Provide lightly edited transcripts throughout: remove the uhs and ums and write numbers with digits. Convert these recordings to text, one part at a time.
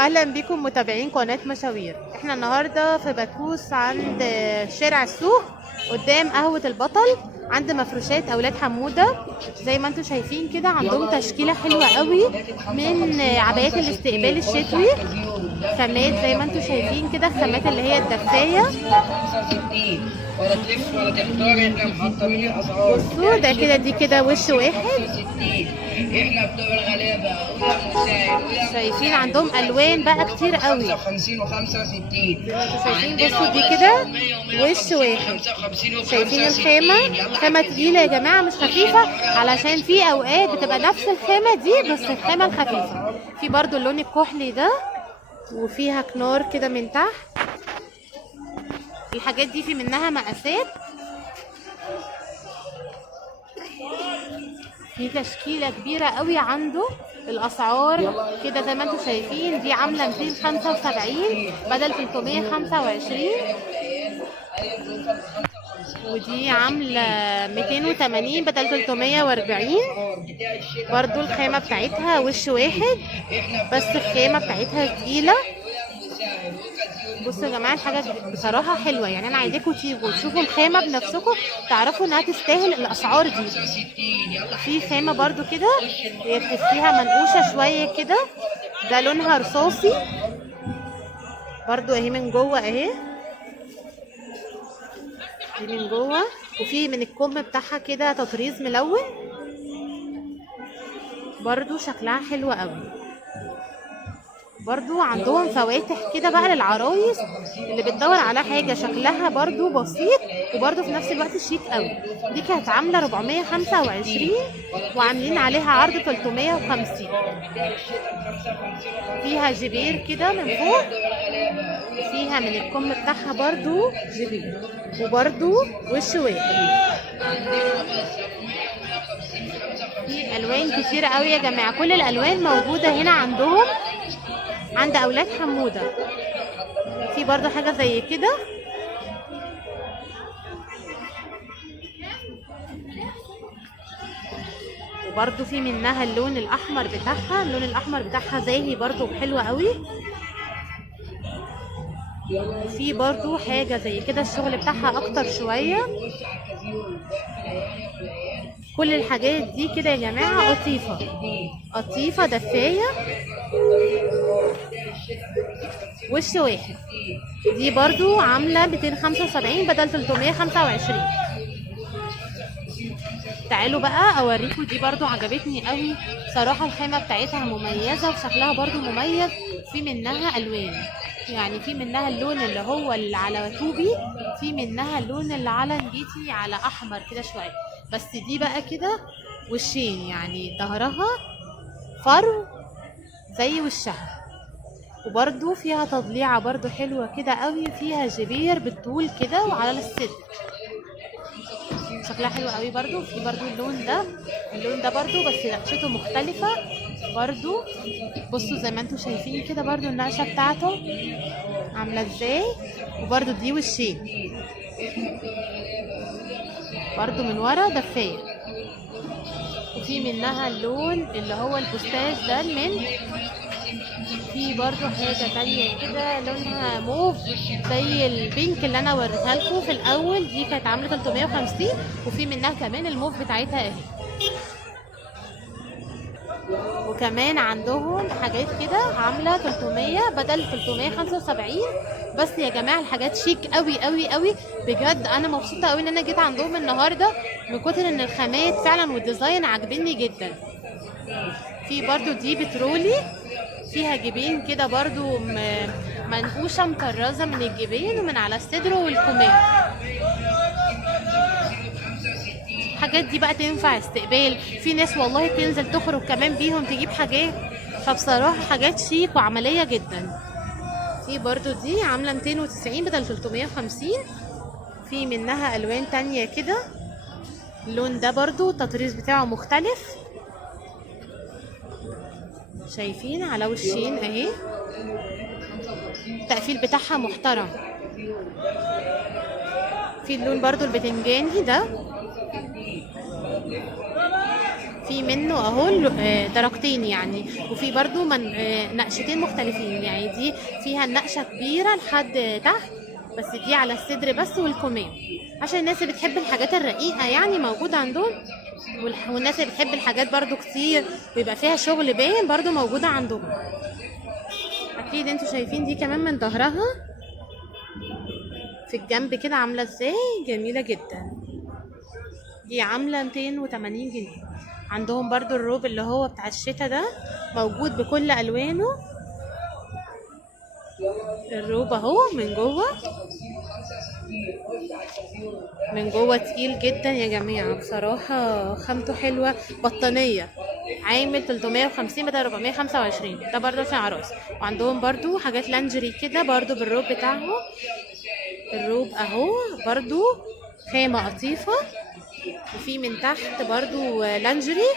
اهلا بكم متابعين قناة مشاوير. احنا النهاردة في بكوس عند شارع السوق قدام قهوة البطل عند مفروشات اولاد حمودة. زي ما انتم شايفين كده عندهم تشكيلة حلوة قوي من عبايات الاستقبال الشتوي، خامات زي ما انتم شايفين كده، الخامات اللي هي الدفاية. ولا تلف ولا تختار، احنا محطمين الاسعار. بصوا ده كده، دي كده وش واحد. احنا بتوع الغلابه ويا مساعد ويا شايفين عندهم الوان بقى كتير قوي. 55 و65 شايفين بصوا دي كده وش واحد. شايفين الخامة، خامة تقيلة يا جماعة مش خفيفة، علشان في اوقات بتبقى نفس الخامة دي بس الخامة الخفيفة. في برضو اللون الكحلي ده وفيها كنار كده من تحت. الحاجات دي في منها مقاسات، في تشكيلة كبيرة قوي عنده. الاسعار كده زي ما انتم شايفين، دي عاملة 275 بدل 325، ودي عاملة 280 بدل 340. برضو الخامة بتاعتها وش واحد بس الخامة بتاعتها تقيلة. بصوا يا جماعه الحاجه بصراحه حلوه، يعني انا عايزاكم تيجوا تشوفوا الخامه بنفسكم تعرفوا انها تستاهل الاسعار دي. في خامه برضو كده هي تحسيها منقوشه شويه كده، ده لونها رصاصي برضو اهي من جوه اهي، دي من جوه. وفي من الكم بتاعها كده تطريز ملون، برضو شكلها حلو قوي. برضو عندهم فواتح كده بقى للعرايس اللي بتدور على حاجة شكلها برضو بسيط وبرضو في نفس الوقت شيك قوي. دي كانت عاملة 425 وعاملين عليها عرض 350. فيها جبير كده من فوق، فيها من الكم بتاعها برضو جبير، وبرضو وش واحد. في الوان كتيرة قوي يا جماعة، كل الالوان موجودة هنا عندهم عند اولاد حمودة. في برضو حاجة زي كده، وبرضو في منها اللون الاحمر بتاعها، اللون الاحمر بتاعها زاهي برضو حلوة قوي. وفي برضو حاجة زي كده الشغل بتاعها اكتر شوية. كل الحاجات دي كده يا جماعة قطيفة قطيفة دفاية وش واحد. دي برضو عاملة 275 بدل 325. تعالوا بقى اوريكم، دي برضو عجبتني قوي صراحة، الخامة بتاعتها مميزة وشكلها برضو مميز. في منها الوان، يعني في منها اللون اللي هو اللي على طوبي، في منها اللون اللي على نجيتي على احمر كده شوية. بس دي بقى كده وشين، يعني ظهرها فرو زي وشها، وبرضو فيها تضليعة برضو حلوة كده قوي، فيها جبير بالطول كده وعلى الصدر، شكلها حلو قوي. برضو في برضو اللون ده برضو بس نقشته مختلفة برضو. بصوا زي ما انتم شايفين كده برضو النقشة بتاعته عاملة ازاي، وبرضو دي وشين برضو من ورا دفاية. وفي منها اللون اللي هو البوستاج ده المنت. في برضو حاجة تانية كده لونها موف زي البينك اللي انا وريتها لكم في الاول، دي كانت عاملة 350. وفي منها كمان الموف بتاعتها اهي. وكمان عندهم حاجات كده عاملة 300 بدل 375. بس يا جماعة الحاجات شيك قوي قوي قوي بجد. انا مبسوطة قوي ان انا جيت عندهم النهاردة من كتر ان الخامات فعلا والديزاين عاجبني جدا. في برضو دي بترولي، فيها جيبين كده برضو منقوشة مطرزة من الجيبين ومن على الصدر والكمام. الحاجات دي بقى تنفع استقبال، في ناس والله تنزل تخرج كمان بيهم تجيب حاجات، فبصراحة حاجات شيك وعملية جدا. في برضو دي عاملة 290 بدل 350. في منها الوان تانية كده، اللون ده برضو التطريز بتاعه مختلف، شايفين على وشين اهي، التقفيل بتاعها محترم. في اللون برضو البتنجاني ده، في منه اهو درجتين يعني، وفي برضو نقشتين مختلفين، يعني دي فيها النقشه كبيره لحد تحت، بس دي على الصدر بس والكمام، عشان الناس اللي بتحب الحاجات الرقيقه يعني موجوده عندهم، والناس اللي بتحب الحاجات برضو كتير ويبقى فيها شغل باين برضو موجوده عندهم. اكيد انتوا شايفين دي كمان من ظهرها في الجنب كده عامله ازاي، جميله جدا. دي عامله 280 جنيه. عندهم برضو الروب اللي هو بتاع الشتا ده موجود بكل الوانه. الروب اهو من جوه، من جوه تقيل جدا يا جماعه بصراحه، خامته حلوه. بطانيه عامل 350 بدل 425، ده برضو عشان عرايس. وعندهم برضو حاجات لانجري كده برضو بالروب بتاعهم. الروب اهو برضو خامه قطيفه، وفي من تحت برضو لانجري،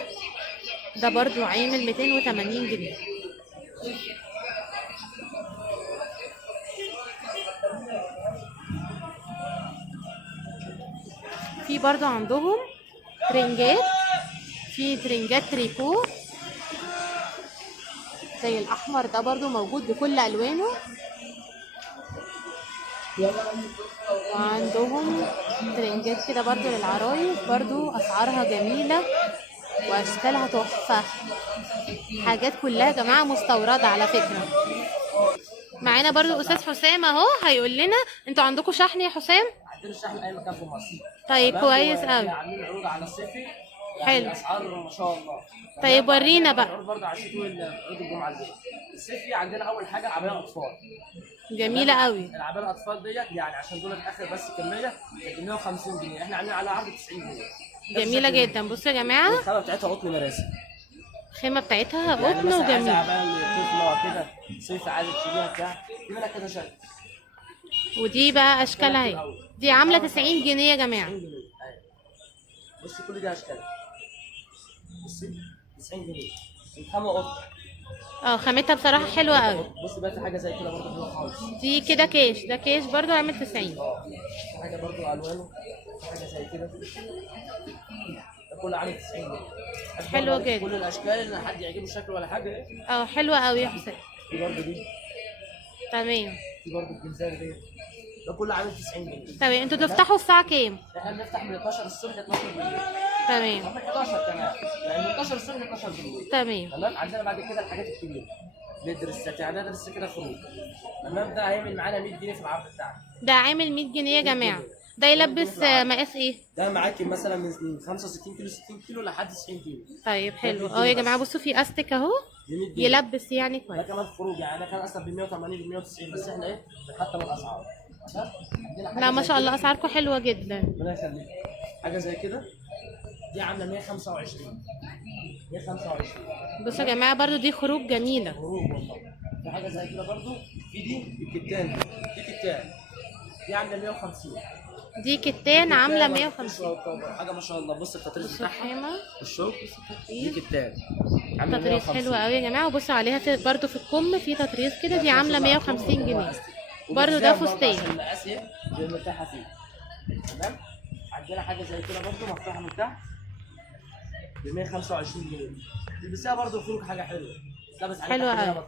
ده برضو عامل 280 جنيه. في برضو عندهم ترنجات، في ترنجات تريكو زي الاحمر ده برضو موجود بكل الوانه. وعندهم ترنجات كده برضو للعرايس، برضو اسعارها جميلة واشكالها تحفة، حاجات كلها يا جماعة مستوردة على فكرة. معانا برضو استاذ حسام اهو هيقول لنا انتوا عندكم شحن يا حسام؟ عندنا الشحن اي مكان في مصر. طيب كويس قوي. عاملين عروض على الصيفي، حلو. اسعار ما شاء الله. طيب ورينا بقى. عروض برضه على الشتوي عروض الجمعه الجايه. الصيفي عندنا اول حاجه عبايه اطفال. جميلة قوي. العبايه الاطفال ديت يعني عشان دول اخر بس كميه ب 150 جنيه، احنا عاملين عليها عرض 90 جنيه. جميلة جدا. بصوا يا جماعة الخامه بتاعتها قطن مراسي، الخامة بتاعتها يعني قطن مثلا وجميلة. عايزه عبايه طفله كده صيف عايزه تشيليها بتاع، في منها كذا شكل. ودي بقى اشكالها اهي، دي عاملة 90 جنيه يا جماعة. 90 جنيه. بصي كل دي اشكال، بصي 90 جنيه. الخامه قطن. خامتها بصراحة حلوة قوي. بصي بقى في حاجه زي كده برضه حلوه خالص. دي كده كيش، ده كيش برضو عامل 90. في حاجه برضه الوانه، في حاجه زي كده، ده كله عامل 90 جنيه. حلو جدا. كل الاشكال اللي حد يعجبه الشكل ولا حاجه. حلوة قوي يا حسام. في برضه دي، تمام. في برضه الجنزانه دي، ده كله عامل 90 جنيه. تمام. انتوا تفتحوا الساعة كام؟ احنا بنفتح من 12 الصبح ل 12 بالليل. تمام. من 11 كمان، يعني من 12 الصبح ل 12 بالليل. تمام. تمام. عندنا بعد كده الحاجات الكبيره، ندرس يعني ندرس كده خروج. تمام. ده هيعمل معانا 100 جنيه في العرض بتاعنا. ده عامل 100 جنيه يا جماعة. ده يلبس مقاس ايه؟ ده معاكي مثلا من 65 كيلو 60 كيلو لحد 90 كيلو. طيب حلو. يا جماعة بصوا في استك اهو يلبس يعني ده كويس. كمان خروج، يعني ده كان اصلا ب 180 ب 190، بس احنا ايه بنحطم الاسعار. لا ما شاء الله اسعاركم حلوة جدا. ربنا يخليك. حاجه زي كده دي عامله 125. 125. بصوا يا جماعة برضو دي خروج جميلة. خروج والله. في حاجه زي كده برضو، في دي الكتان، دي كتان، دي عامله 150. دي كتان عاملة 150. حاجه ما شاء الله. بص التطريز بتاعها، خامة الشوك، دي كتان عامله تطريز 150. حلو قوي يا جماعة. وبصوا عليها برضو في الكم في تطريز كده، دي عاملة 150 جنيه. برضو ده فستان. عشان المقاس ايه اللي مرتاحه فيه. تمام. عندنا حاجه زي كده برضو مفتوحه من تحت ب 125 جنيه، تلبسيها برضو خروج، حاجه حلوه. حلوة قوي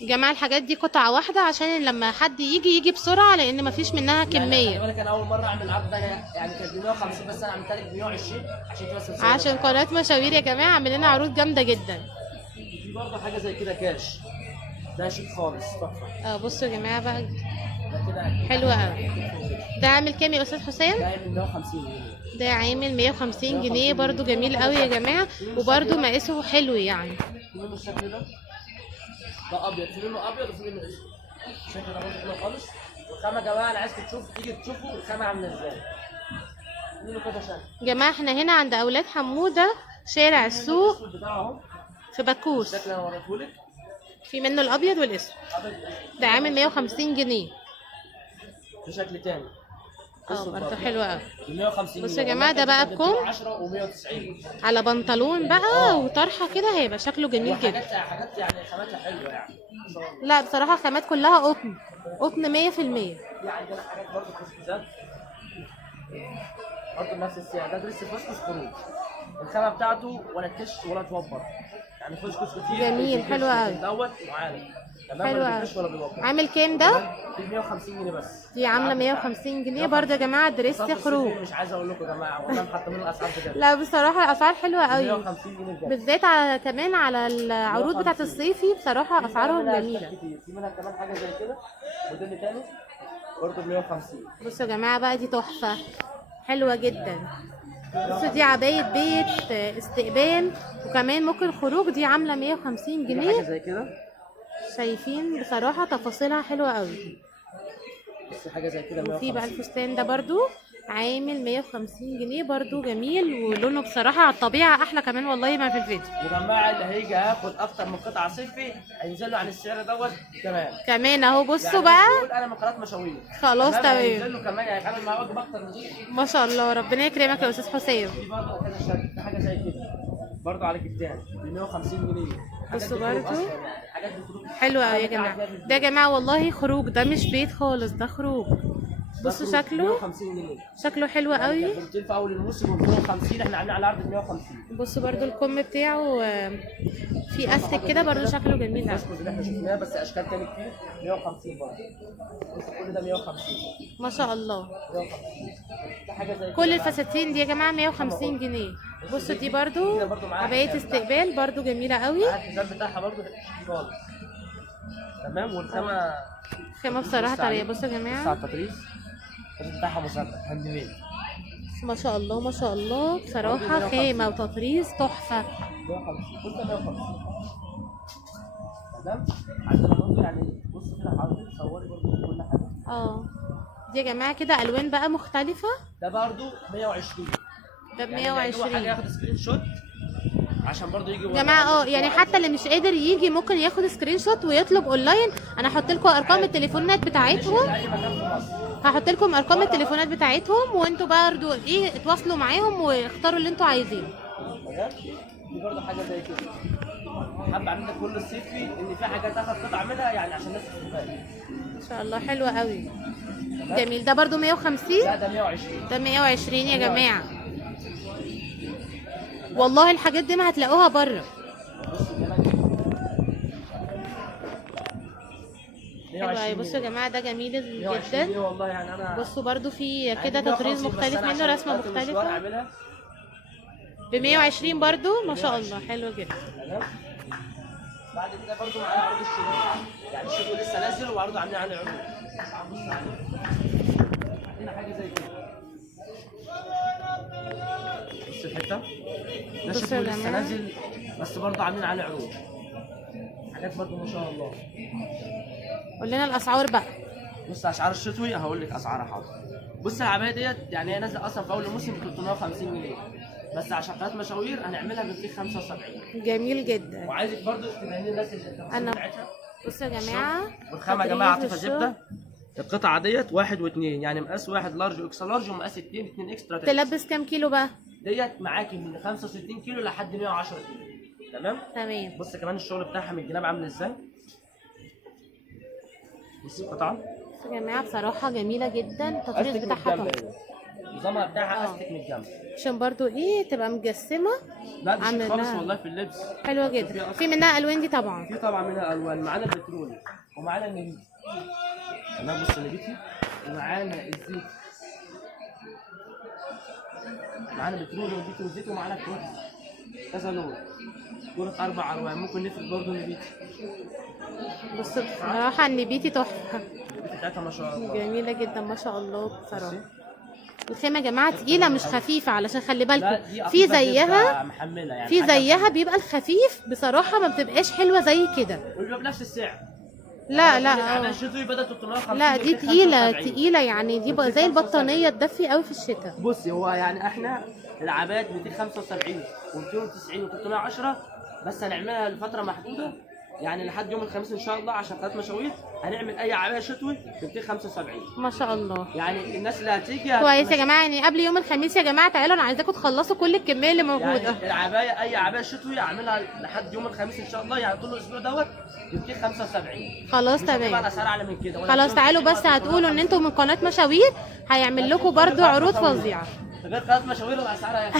يا جماعة. الحاجات دي قطعة واحدة عشان لما حد يجي بسرعة، لأن مفيش منها كمية. يعني بالك انا اول مره اعمل العرض ده، يعني كانت ب 150 بس انا عملتها لك ب 120 عشان كده بس. عشان قناة مشاوير يا جماعة عامل لنا عروض جامدة جدا. في برضه حاجه زي كده كاش، ده شيك خالص تحفه. بصوا يا جماعة بقى ده كده حلوة قوي. ده عامل كام يا أستاذ حسام؟ ده عامل 150 جنيه. ده عامل 150 جنيه برضو، جميل قوي يا جماعة، وبرضو مقاسه حلو يعني. في منه الشكل ده، ده ابيض، في منه ابيض وفي منه اسود. الشكل ده برضه حلو خالص. والخامه يا جماعه انا عايزكم تيجي تشوفوا الخامه عامله ازاي. في منه كذا شكل. يا جماعة احنا هنا عند أولاد حمودة شارع السوق الاسود بتاعه اهو، في بكوس. الشكل انا وريتهولك. في منه الأبيض والأسود. ده عامل 150 جنيه. في شكل تاني برضه حلو قوي. 150. بصوا يا جماعه ده بقى بكم 10 و190 على بنطلون بقى وطرحه كده، هيبقى شكله جميل جدا. حاجات يعني خاماتها حلوه يعني. لا بصراحه الخامات كلها قطن، قطن 100%. في عندنا حاجات برضه كوسكوزات، برضه نفس السعر. ده دريس فسكس خروج، الخامه بتاعته ولا تكش ولا توبر، يعني فسكس كتير. جميل، حلو قوي. دوت معانا تمام، حلو ولا قوي. بيكش ولا بيوبر. عامل كام ده؟ ب 150 جنيه بس. دي عامله 150 جنيه برضه يا جماعه، دريس صف خروج. الصيفي مش عايز اقول لكم يا جماعه، والله محطمين الاسعار بجد. لا بصراحه الاسعار حلوه قوي، 150 جنيه بجد. بالذات على كمان على العروض بتاعت الصيفي، بصراحه اسعارهم منها جميله. أشكال كتير. في منها كمان حاجه زي كده موديل تاني برضه ب 150. بصوا يا جماعه بقى، دي تحفه حلوه جدا. بصوا دي عبايه بيت استقبال وكمان ممكن خروج، دي عامله 150 في حاجه جنيه. زي كده، شايفين بصراحه تفاصيلها حلوه قوي. بس حاجه زي كده وفي بقى 150. الفستان ده برضو عامل 150 جنيه برضو، جميل ولونه بصراحه على الطبيعه احلى كمان والله ما في الفيديو. يا جماعه اللي هيجي هياخد اكتر من قطعه صيفي هينزل له عن السعر دوت تمام. كمان اهو بصوا يعني بقى. يقول انا من قناه مشاوير خلاص تمام. هينزل له كمان، هيتعامل معاه وجبه اكتر من دي. ما شاء الله، ربنا يكرمك يا استاذ حسام. في برضه كذا شكل، في حاجه زي كده برضه على كتان ب 150 جنيه. بصوا حاجات برضه. بخروج أصلاً يعني، حاجات بخروج. حلو قوي يا جماعه. ده يا جماعه والله خروج، ده مش بيت خالص، ده خروج. بصوا ده خروج شكله، 150 جنيه. شكله حلو قوي. كان 200 في اول الموسم و 150، احنا عاملين على عرض ب 150. بصوا برضو الكم بتاعه في استك كده برضو، شكله جميل قوي. الفسكوس اللي احنا شفناه بس اشكال تاني كتير 150 برضه. بص كل ده 150. ما شاء الله. 150. ده حاجه زي كل كده. الفساتين دي يا جماعه 150 جنيه. بصوا دي برضو عبايه استقبال برضو جميله قوي. معاها الحزام بتاعها برضه خالص تمام، والخامه خامه بصراحه بص عليه. طريه. بصوا يا بص على جماعه، التطريز، التطريز بتاعها مثبت هاند ميد. ما شاء الله ما شاء الله، بصراحه خامه وتطريز تحفه. 150 كل ده 150 تمام. عندنا برضه يعني بص كده حضرتك صوري برضه كل حاجه. دي يا جماعه كده الوان بقى مختلفه. ده برضه 120. ده ب يعني اللي هو حاجه 120 ياخد سكرين شوت عشان برضه يجي يا جماعه. يعني حتى اللي مش قادر يجي ممكن ياخد سكرين شوت ويطلب اونلاين. انا هحط لكم ارقام التليفونات بتاعتهم، اي مكان في مصر. هحط لكم ارقام التليفونات بتاعتهم، وانتوا برضو ايه اتواصلوا معاهم واختاروا اللي انتوا عايزينه. تمام. دي برضه حاجه زي كده، حابب عندك كل الصيفي ان في حاجات اخد قطعه منها يعني عشان الناس تستفاد. ما شاء الله حلوه قوي، جميل. ده برضو 150. لا ده 120. ده 120 يا جماعه. والله الحاجات دي ما هتلاقوها بره. بص الجمال ده. حلو قوي. بصوا يا جماعه ده جميل 120 جدا. جنيه والله يعني انا بصوا برضو في كده عندي تطريز 150 بس مختلف أنا منه، عشان رسمه وقت المشوار مختلفه. أعملها. ب 120 برضو، ما شاء الله حلو جدا. تمام. بعد كده برضه معانا عروض الشتوي، يعني الشتوي لسه نازل وعروض عاملين عليه عروض. بص عليه. عندنا حاجه زي كده. بص الحته ده بصوا الشتوي يا لسه جماعة. نازل بس برضه عاملين عليه عروض. حاجات برضه ما شاء الله. قول لنا الاسعار بقى. بص اسعار الشتوي هقول لك اسعارها حاضر. بص العبايه ديت يعني هي نازله اصلا في اول الموسم ب 350 جنيه، بس عشان قناه مشاوير هنعملها ب 275. جميل جدا. وعايزك برضه تبيني الناس اللي أنا- بتاعتها. بصوا يا جماعه، والخامه يا جماعه تطريز عاطفه والشغل. زبده. القطعه ديت 1 و2 يعني مقاس 1 لارج واكس لارج، ومقاس 2 2 اكسترا. تلبس كام كيلو بقى؟ ديت معاكي من 65 كيلو لحد 110 كيلو. تمام. تمام. بص كمان الشغل بتاعها من الجناب عامل ازاي. بص القطعه بصوا يا جماعه بصراحه جميله جدا، التطريز استك من بتاعها الجنب تحفه. اهي. النظامها بتاعها آه. استك من الجنب. عشان برضو ايه تبقى مجسمه. لا دي شيك خالص عاملها والله في اللبس. حلوه جدا. في منها الوان دي طبعا. في طبعا منها الوان، معانا البترولي ومعانا النبيتي. تمام. بص النبيتي ومعانا الزيت، معانا بترولي وزيت وزيت، ومعانا كروت كذا لون، دول 4 الوان. ممكن نفرد برضه النبيتي. بصوا بصراحه النبيتي تحفه، النبيتي بتاعتها ما شاء الله. جميله جدا ما شاء الله بصراحه. الخامه يا جماعه تقيله مش خفيفه، علشان خلي لا بالكم دي في أصيبة زيها، تبقى محمله يعني في حاجة زيها بيبقى الخفيف بصراحه ما بتبقاش حلوه زي كده. ويبقى بنفس السعر. لا لا على الشتوي بدأ 350. لا دي تقيله تقيله، يعني دي بقى زي البطانيه تدفي قوي في الشتاء. بصي هو يعني احنا العبايات 275 و290 و310 بس هنعملها لفتره محدوده، يعني لحد يوم الخميس ان شاء الله عشان قناه مشاوير هنعمل اي عبايه شتوي ب 275. ما شاء الله يعني الناس اللي هتيجي كويس يا جماعه. يعني قبل يوم الخميس يا جماعه تعالوا، انا عايزاكم تخلصوا كل الكميه اللي موجوده. يعني العبايه اي عبايه شتوي اعملها لحد يوم الخميس ان شاء الله، يعني طول الاسبوع دوت ب 275. خلاص مش هتبقى تمام. الاسعار اعلى من كده. خلاص تعالوا بس هتقولوا ان انتوا من قناه مشاوير، هيعمل لكم برضو عروض فظيعه. غير قناه مشاوير الاسعار هي